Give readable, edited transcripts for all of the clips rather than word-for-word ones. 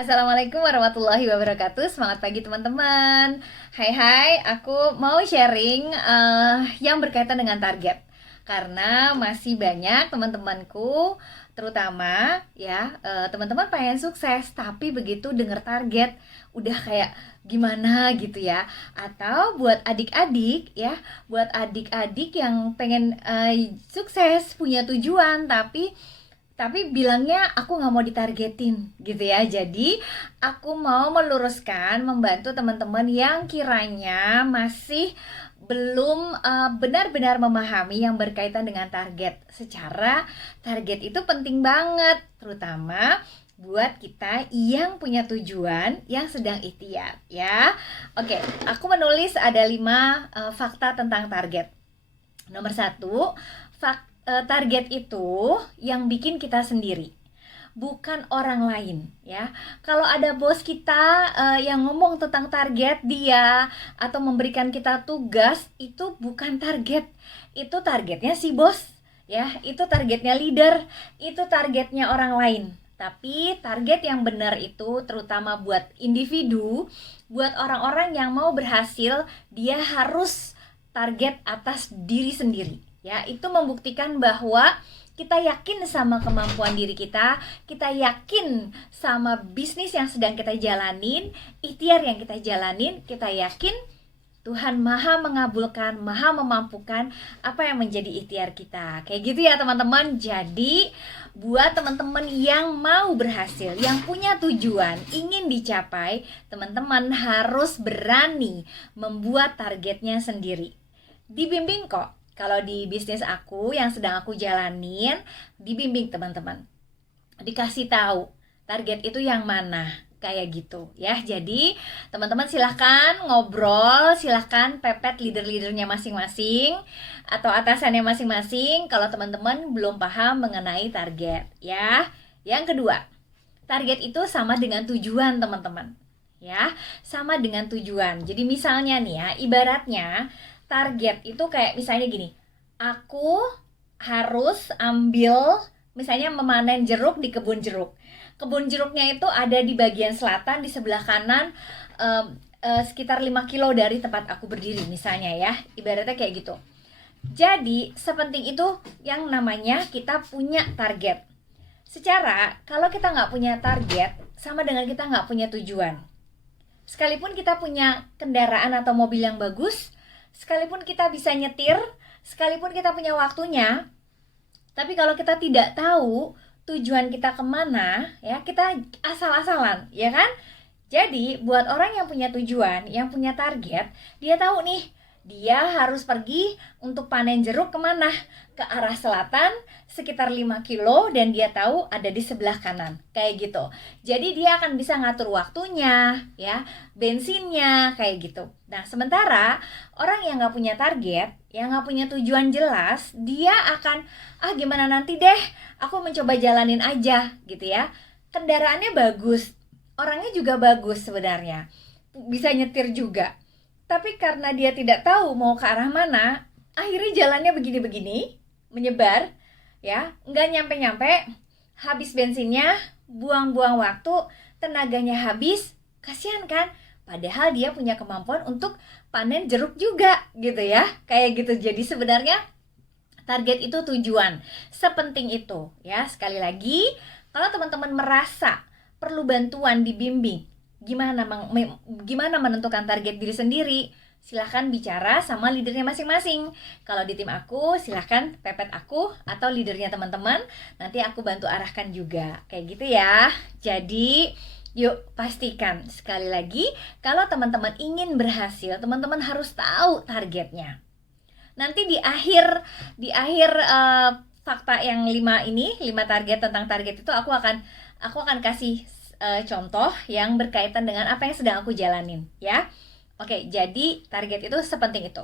Assalamualaikum warahmatullahi wabarakatuh. Semangat pagi teman-teman. Hai, aku mau sharing yang berkaitan dengan target. Karena masih banyak teman-temanku, terutama ya teman-teman pengen sukses, tapi begitu dengar target udah kayak gimana gitu ya. Atau buat adik-adik ya, buat adik-adik yang pengen sukses, punya tujuan, tapi bilangnya aku nggak mau ditargetin gitu ya. Jadi aku mau meluruskan, membantu teman-teman yang kiranya masih belum benar-benar memahami yang berkaitan dengan target. Secara target itu penting banget, terutama buat kita yang punya tujuan, yang sedang ikhtiar ya. Oke, aku menulis ada 5 fakta tentang target. Nomor 1, target itu yang bikin kita sendiri, bukan orang lain ya. Kalau ada bos kita yang ngomong tentang target dia atau memberikan kita tugas, itu bukan target. Itu targetnya si bos ya, itu targetnya leader, itu targetnya orang lain. Tapi target yang benar itu terutama buat individu, buat orang-orang yang mau berhasil, dia harus target atas diri sendiri. Ya, itu membuktikan bahwa kita yakin sama kemampuan diri kita yakin sama bisnis yang sedang kita jalanin, ikhtiar yang kita jalanin, kita yakin Tuhan Maha mengabulkan, Maha memampukan apa yang menjadi ikhtiar kita. Kayak gitu ya teman-teman. Jadi buat teman-teman yang mau berhasil, yang punya tujuan, ingin dicapai, teman-teman harus berani membuat targetnya sendiri. Dibimbing kok. Kalau di bisnis aku yang sedang aku jalanin, dibimbing teman-teman. Dikasih tahu target itu yang mana, kayak gitu ya. Jadi teman-teman silahkan ngobrol, silahkan pepet leader-leadernya masing-masing atau atasannya masing-masing kalau teman-teman belum paham mengenai target ya. Yang kedua, target itu sama dengan tujuan teman-teman ya, sama dengan tujuan. Jadi misalnya nih ya, ibaratnya target itu kayak misalnya gini, aku harus ambil, misalnya memanen jeruk di kebun jeruk. Kebun jeruknya itu ada di bagian selatan, di sebelah kanan, sekitar 5 kilo dari tempat aku berdiri misalnya ya, ibaratnya kayak gitu. Jadi sepenting itu yang namanya kita punya target. Secara kalau kita nggak punya target, sama dengan kita nggak punya tujuan. Sekalipun kita punya kendaraan atau mobil yang bagus, sekalipun kita bisa nyetir, sekalipun kita punya waktunya, tapi kalau kita tidak tahu tujuan kita kemana, ya kita asal-asalan, ya kan? Jadi buat orang yang punya tujuan, yang punya target, dia tahu nih, dia harus pergi untuk panen jeruk kemana? Ke arah selatan sekitar 5 kilo dan dia tahu ada di sebelah kanan, kayak gitu. Jadi dia akan bisa ngatur waktunya, ya, bensinnya, kayak gitu. Nah sementara orang yang nggak punya target, yang nggak punya tujuan jelas, dia akan gimana nanti deh, aku mencoba jalanin aja gitu ya. Kendaraannya bagus, orangnya juga bagus sebenarnya, bisa nyetir juga. Tapi karena dia tidak tahu mau ke arah mana, akhirnya jalannya begini-begini, menyebar, ya, nggak nyampe-nyampe, habis bensinnya, buang-buang waktu, tenaganya habis, kasihan kan? Padahal dia punya kemampuan untuk panen jeruk juga, gitu ya, kayak gitu. Jadi sebenarnya target itu tujuan, sepenting itu, ya. Sekali lagi, kalau teman-teman merasa perlu bantuan dibimbing, gimana menentukan target diri sendiri, silahkan bicara sama leadernya masing-masing. Kalau di tim aku, silahkan pepet aku atau leadernya teman-teman, nanti aku bantu arahkan juga, kayak gitu ya. Jadi yuk pastikan, sekali lagi, kalau teman-teman ingin berhasil, teman-teman harus tahu targetnya. Nanti di akhir fakta yang 5 ini, 5 target tentang target itu, aku akan kasih contoh yang berkaitan dengan apa yang sedang aku jalanin ya. Oke, jadi target itu sepenting itu.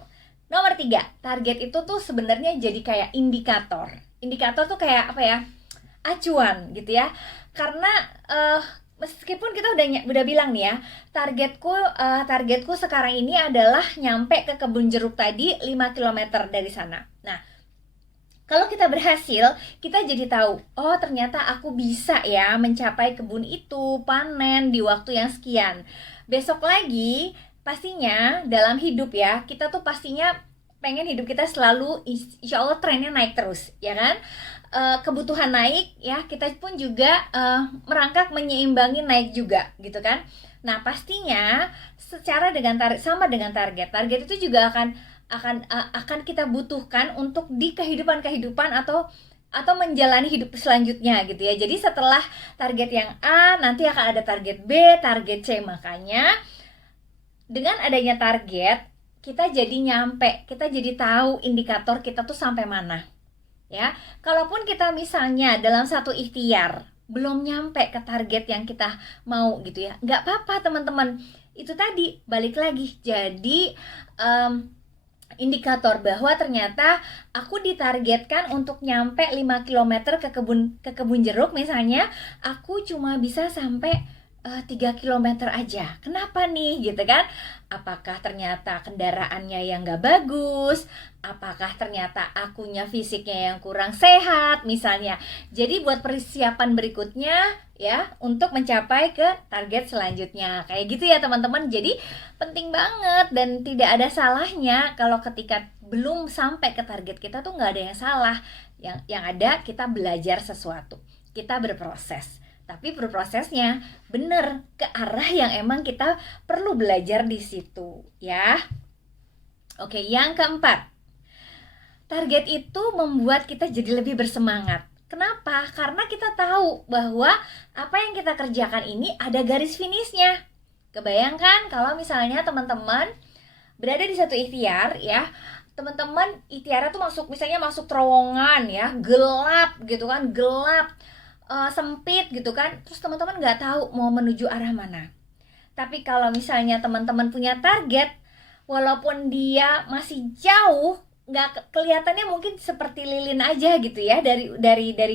Nomor 3, target itu tuh sebenarnya jadi kayak indikator. Indikator tuh kayak apa ya? Acuan gitu ya. Karena meskipun kita udah bilang nih ya, targetku sekarang ini adalah nyampe ke kebun jeruk tadi 5 km dari sana. Nah, Kalau kita berhasil, kita jadi tahu, oh ternyata aku bisa ya mencapai kebun itu, panen di waktu yang sekian. Besok lagi, pastinya dalam hidup ya, kita tuh pastinya pengen hidup kita selalu, insya Allah trennya naik terus, ya kan? Kebutuhan naik, ya kita pun juga merangkak menyeimbangi naik juga, gitu kan? Nah pastinya secara dengan sama dengan target itu juga akan kita butuhkan untuk di kehidupan atau menjalani hidup selanjutnya gitu ya. Jadi setelah target yang A, nanti akan ada target B, target C. Makanya dengan adanya target, kita jadi nyampe, kita jadi tahu indikator kita tuh sampai mana. Ya, kalaupun kita misalnya dalam satu ikhtiar belum nyampe ke target yang kita mau gitu ya, nggak apa-apa teman-teman. Itu tadi balik lagi. Jadi indikator bahwa ternyata aku ditargetkan untuk nyampe 5 km ke kebun jeruk misalnya, aku cuma bisa sampai 3 km aja. Kenapa nih gitu kan? Apakah ternyata kendaraannya yang gak bagus? Apakah ternyata akunya fisiknya yang kurang sehat misalnya? Jadi buat persiapan berikutnya ya untuk mencapai ke target selanjutnya. Kayak gitu ya teman-teman. Jadi penting banget dan tidak ada salahnya kalau ketika belum sampai ke target kita tuh nggak ada yang salah. Yang ada kita belajar sesuatu. Kita berproses. Tapi berprosesnya bener ke arah yang emang kita perlu belajar di situ ya. Oke, yang keempat, target itu membuat kita jadi lebih bersemangat. Kenapa? Karena kita tahu bahwa apa yang kita kerjakan ini ada garis finishnya. Kebayangkan kalau misalnya teman-teman berada di satu ikhtiar ya, teman-teman ikhtiarnya tuh misalnya masuk terowongan ya, gelap gitu kan, gelap, sempit gitu kan, terus teman-teman nggak tahu mau menuju arah mana. Tapi kalau misalnya teman-teman punya target, walaupun dia masih jauh, nggak kelihatannya mungkin seperti lilin aja gitu ya, dari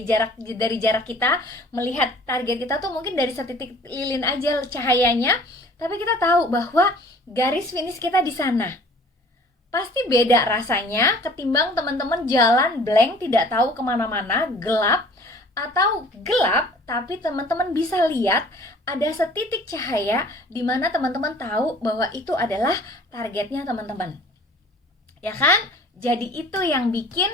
jarak kita melihat target kita tuh mungkin dari setitik lilin aja cahayanya, tapi kita tahu bahwa garis finish kita di sana. Pasti beda rasanya ketimbang teman-teman jalan blank, tidak tahu kemana-mana, gelap, atau gelap tapi teman-teman bisa lihat ada setitik cahaya di mana teman-teman tahu bahwa itu adalah targetnya teman-teman. Ya kan? Jadi itu yang bikin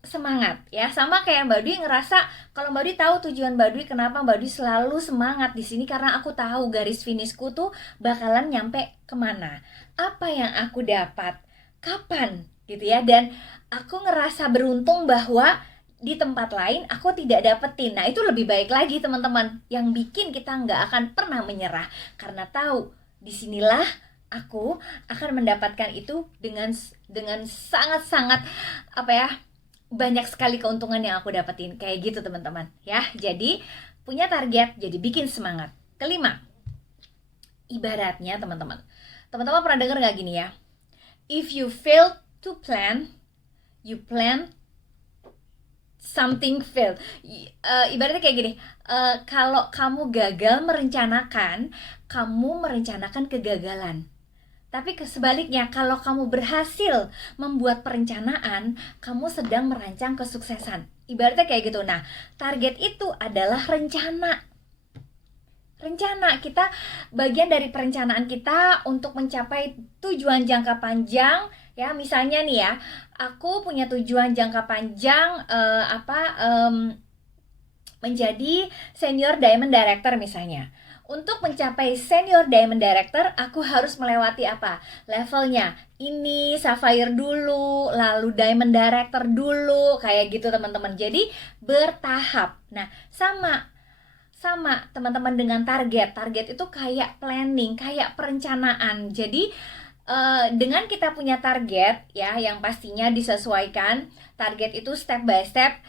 semangat ya. Sama kayak Mbak Dwi ngerasa, kalau Mbak Dwi tahu tujuan Mbak Dwi, kenapa Mbak Dwi selalu semangat di sini, karena aku tahu garis finishku tuh bakalan nyampe kemana, apa yang aku dapat, kapan gitu ya. Dan aku ngerasa beruntung bahwa di tempat lain aku tidak dapetin. Nah itu lebih baik lagi teman-teman, yang bikin kita nggak akan pernah menyerah, karena tahu disinilah aku akan mendapatkan itu dengan sangat-sangat banyak sekali keuntungan yang aku dapetin. Kayak gitu teman-teman ya. Jadi punya target jadi bikin semangat. Kelima, ibaratnya teman-teman pernah dengar nggak gini ya, if you fail to plan, you plan something fail. Ibaratnya kayak gini, kalau kamu gagal merencanakan, kamu merencanakan kegagalan. Tapi sebaliknya, kalau kamu berhasil membuat perencanaan, kamu sedang merancang kesuksesan. Ibaratnya kayak gitu. Nah, target itu adalah rencana. Rencana kita, bagian dari perencanaan kita untuk mencapai tujuan jangka panjang. Ya, misalnya nih ya, aku punya tujuan jangka panjang menjadi senior diamond director misalnya. Untuk mencapai senior diamond director, aku harus melewati apa? Levelnya ini sapphire dulu, lalu diamond director dulu, kayak gitu teman-teman. Jadi bertahap. Nah, sama teman-teman dengan target. Target itu kayak planning, kayak perencanaan. Jadi dengan kita punya target ya, yang pastinya disesuaikan, target itu step by step,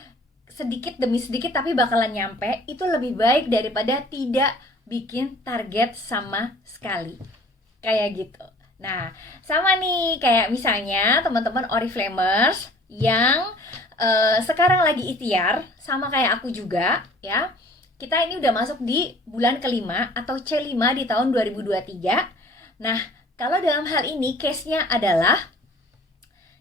sedikit demi sedikit tapi bakalan nyampe, itu lebih baik daripada tidak bikin target sama sekali. Kayak gitu. Nah, sama nih kayak misalnya teman-teman Oriflamers yang sekarang lagi ikhtiar, sama kayak aku juga ya. Kita ini udah masuk di bulan kelima atau C5 di tahun 2023. Nah, kalau dalam hal ini case-nya adalah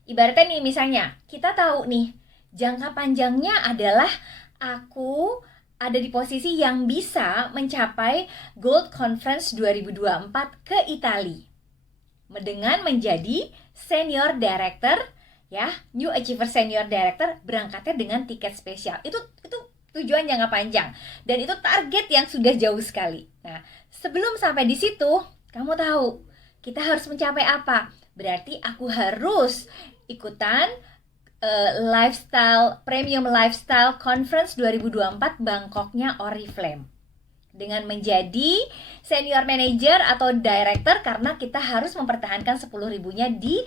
Ibaratnya nih misalnya, kita tahu nih, jangka panjangnya adalah aku ada di posisi yang bisa mencapai Gold Conference 2024 ke Italia dengan menjadi Senior Director, ya, New Achiever Senior Director, berangkatnya dengan tiket spesial. Itu tujuan jangka panjang dan itu target yang sudah jauh sekali. Nah, sebelum sampai di situ, kamu tahu kita harus mencapai apa? Berarti aku harus ikutan Premium Lifestyle Conference 2024 Bangkoknya Oriflame dengan menjadi senior manager atau director, karena kita harus mempertahankan 10.000-nya di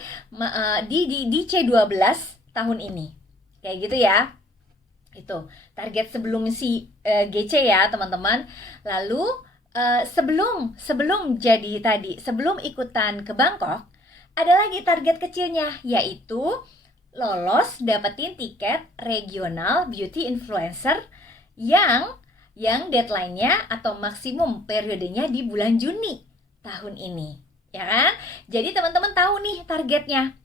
C12 tahun ini. Kayak gitu ya. Itu target sebelum si GC ya, teman-teman. Lalu sebelum ikutan ke Bangkok, ada lagi target kecilnya, yaitu lolos dapetin tiket regional beauty influencer yang deadline-nya atau maksimum periodenya di bulan Juni tahun ini, ya kan? Jadi teman-teman tahu nih targetnya.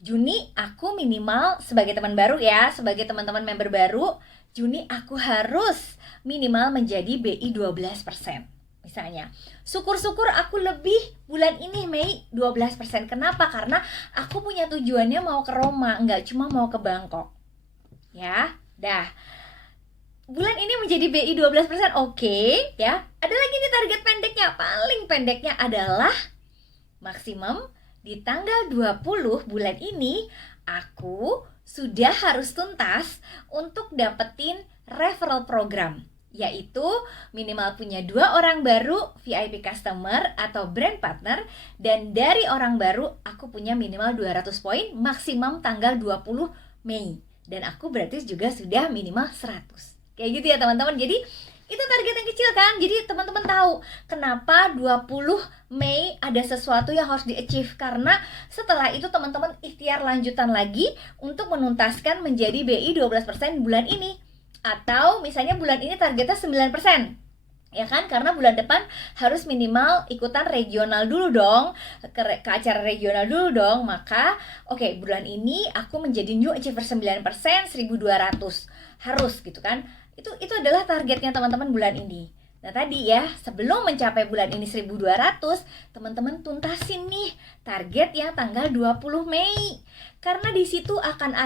Juni aku minimal, sebagai teman baru ya, sebagai teman-teman member baru, Juni aku harus minimal menjadi BI 12%. Misalnya, syukur-syukur aku lebih bulan ini Mei 12%. Kenapa? Karena aku punya tujuannya mau ke Roma, nggak cuma mau ke Bangkok. Ya, dah. Bulan ini menjadi BI 12%, oke, ya. Ada lagi nih target pendeknya. Paling pendeknya adalah maksimum di tanggal 20 bulan ini aku sudah harus tuntas untuk dapetin referral program, yaitu minimal punya 2 orang baru VIP customer atau brand partner, dan dari orang baru aku punya minimal 200 poin maksimum tanggal 20 Mei, dan aku berarti juga sudah minimal 100. Kayak gitu ya teman-teman. Jadi itu target yang kecil kan. Jadi teman-teman tahu kenapa 20 Mei ada sesuatu yang harus di-achieve, karena setelah itu teman-teman ikhtiar lanjutan lagi untuk menuntaskan menjadi BI 12% bulan ini. Atau misalnya bulan ini targetnya 9%, ya kan? Karena bulan depan harus minimal ikutan regional dulu dong, ke acara regional dulu dong. Maka oke, bulan ini aku menjadi New Achiever 9%, 1.200 harus gitu kan. Itu adalah targetnya teman-teman bulan ini. Nah tadi ya, sebelum mencapai bulan ini 1.200, teman-teman tuntasin nih target yang tanggal 20 Mei. Karena di situ akan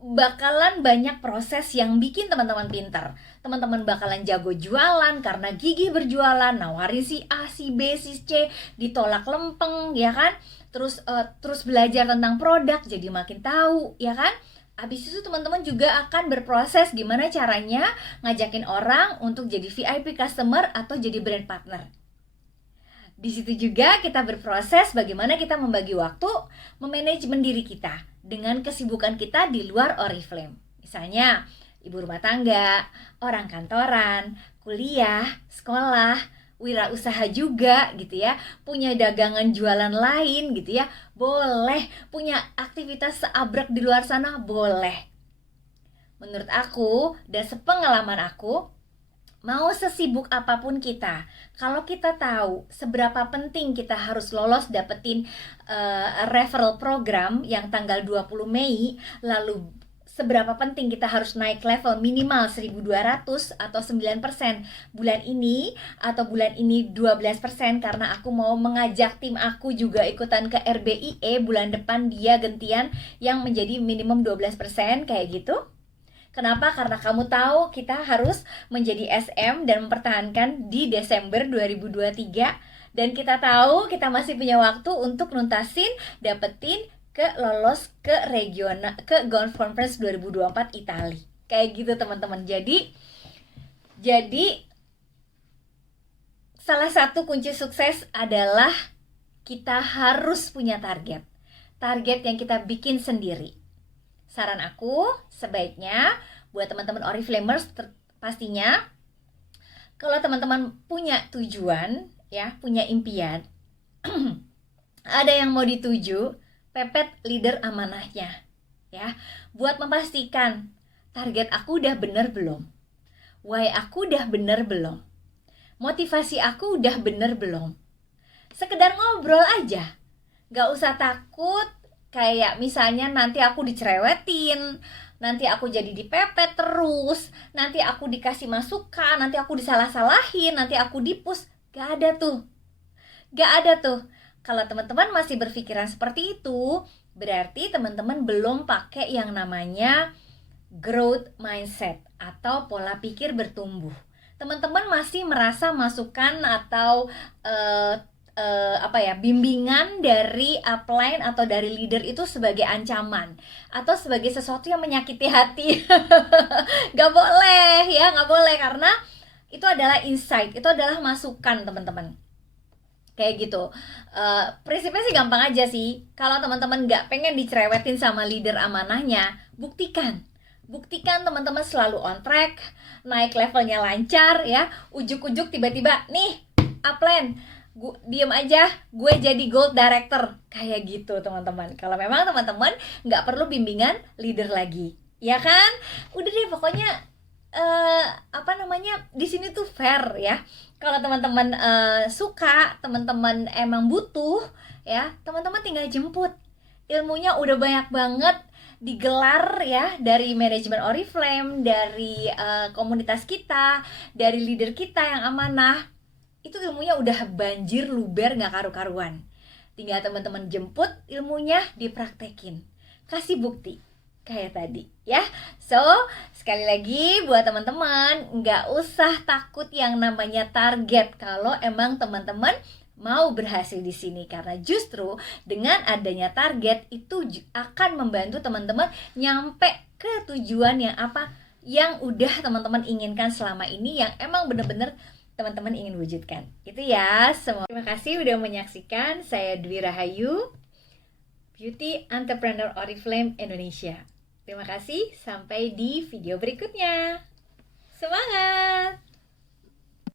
bakalan banyak proses yang bikin teman-teman pintar. Teman-teman bakalan jago jualan karena gigih berjualan, nawarin si A, si B, si C, ditolak lempeng, ya kan? Terus belajar tentang produk, jadi makin tahu, ya kan? Habis itu teman-teman juga akan berproses gimana caranya ngajakin orang untuk jadi VIP customer atau jadi brand partner. Di situ juga kita berproses bagaimana kita membagi waktu, memanajemen diri kita dengan kesibukan kita di luar Oriflame. Misalnya, ibu rumah tangga, orang kantoran, kuliah, sekolah, wirausaha juga gitu ya, punya dagangan jualan lain gitu ya, boleh, punya aktivitas seabrek di luar sana, boleh. Menurut aku dan sepengalaman aku, mau sesibuk apapun kita, kalau kita tahu seberapa penting kita harus lolos dapetin referral program yang tanggal 20 Mei, lalu seberapa penting kita harus naik level minimal 1.200 atau 9% bulan ini, atau bulan ini 12%, karena aku mau mengajak tim aku juga ikutan ke RBIE bulan depan, dia gantian yang menjadi minimum 12%, kayak gitu. Kenapa? Karena kamu tahu kita harus menjadi SM dan mempertahankan di Desember 2023, dan kita tahu kita masih punya waktu untuk nuntasin, dapetin lolos ke regional, ke Gold Conference 2024 Italia. Kayak gitu teman-teman. Jadi salah satu kunci sukses adalah kita harus punya target yang kita bikin sendiri. Saran aku sebaiknya buat teman-teman Oriflamers, pastinya kalau teman-teman punya tujuan ya, punya impian, ada yang mau dituju, pepet leader amanahnya ya, buat memastikan target aku udah bener belum, why aku udah bener belum, motivasi aku udah bener belum. Sekedar ngobrol aja, gak usah takut Kayak misalnya nanti aku dicerewetin, nanti aku jadi dipepet terus, nanti aku dikasih masukan, nanti aku disalah-salahin, nanti aku dipus. Gak ada tuh. Gak ada tuh. Kalau teman-teman masih berpikiran seperti itu, berarti teman-teman belum pakai yang namanya growth mindset atau pola pikir bertumbuh. Teman-teman masih merasa masukan atau bimbingan dari upline atau dari leader itu sebagai ancaman atau sebagai sesuatu yang menyakiti hati. Gak boleh ya, gak boleh, karena itu adalah insight, itu adalah masukan teman-teman. Kayak gitu. Prinsipnya sih gampang aja sih. Kalau teman-teman gak pengen dicerewetin sama leader amanahnya, buktikan teman-teman selalu on track, naik levelnya lancar ya. Ujuk-ujuk tiba-tiba nih upline, diem aja, gue jadi gold director. Kayak gitu teman-teman. Kalau memang teman-teman gak perlu bimbingan leader lagi, ya kan? Udah deh, pokoknya di sini tuh fair ya. Kalau teman-teman suka, teman-teman emang butuh ya, teman-teman tinggal jemput. Ilmunya udah banyak banget digelar ya, dari manajemen Oriflame, dari komunitas kita, dari leader kita yang amanah. Itu ilmunya udah banjir luber gak karu-karuan. Tinggal teman-teman jemput ilmunya, dipraktekin, kasih bukti kayak tadi ya. So, sekali lagi buat teman-teman, gak usah takut yang namanya target kalau emang teman-teman mau berhasil di sini, karena justru dengan adanya target itu akan membantu teman-teman nyampe ke tujuan yang udah teman-teman inginkan selama ini, yang emang bener-bener teman-teman ingin wujudkan. Itu ya semua. Terima kasih udah menyaksikan. Saya Dwi Rahayu, Beauty Entrepreneur Oriflame Indonesia. Terima kasih, sampai di video berikutnya. Semangat!